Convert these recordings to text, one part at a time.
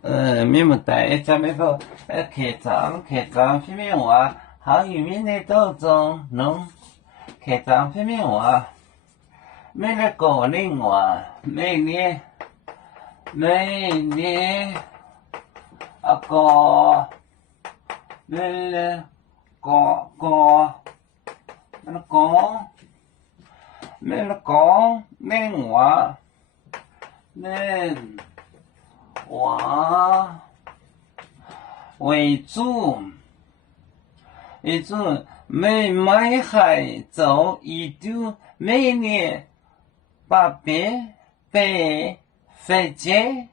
面目带咱们个客栈片面话，好语面的当中侬客栈片面话，每个个人话，每年啊个每个年话为主，每买海走一度，每年800被飞机，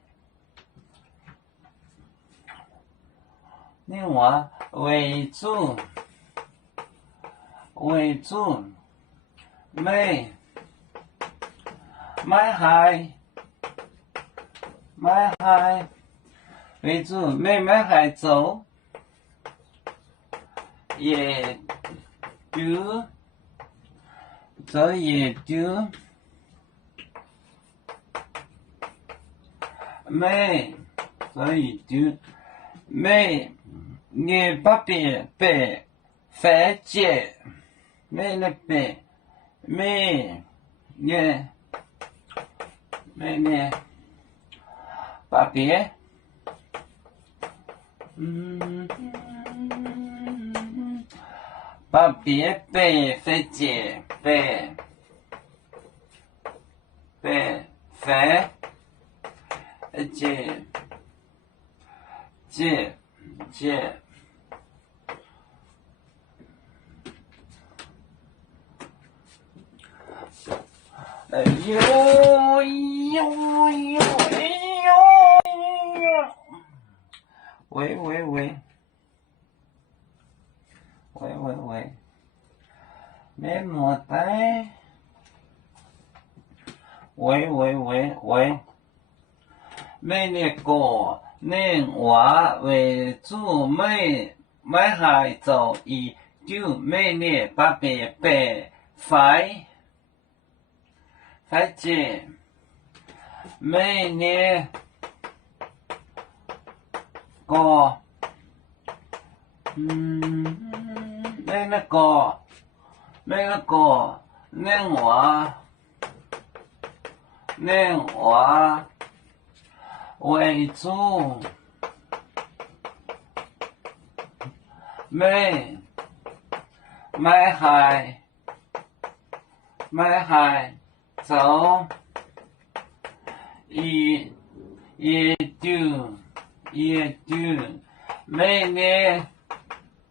年话为主，每买海为主，每买海走也丢，走也丢，每年800被飞机，每年800，被飞机被飞机。哎呦！喂，没莫带。喂，每年过年话为主，每海走一丢，每年800被飞机，每年过年话为主，每海走一丢，每年800被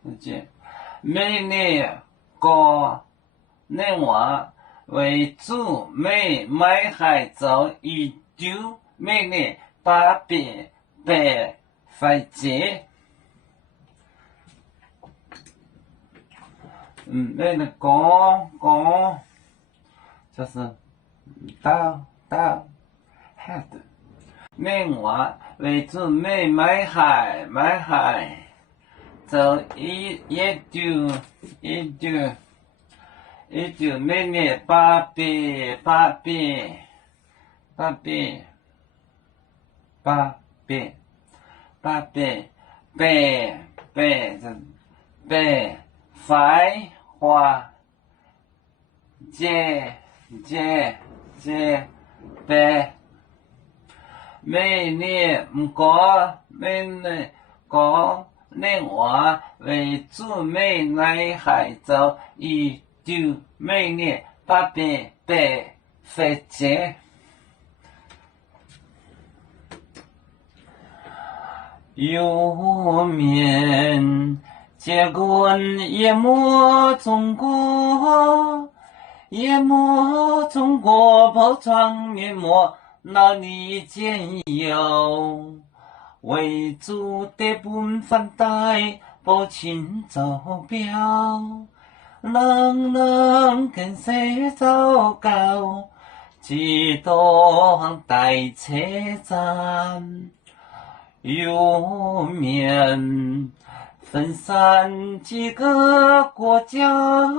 飞机，每年过年话为主，每买海走一丢，每年800被飞机。那个讲就是到 head， 年话为主，每买海走一丢，每年800被飞花姐被每年年话为主，每年海走一丢，每年800被飞机。有面结棍夜幕中国，破窗面膜那你见有为主的本分带不请走标，能跟谁走高？几多代车站，有面分散几个国家。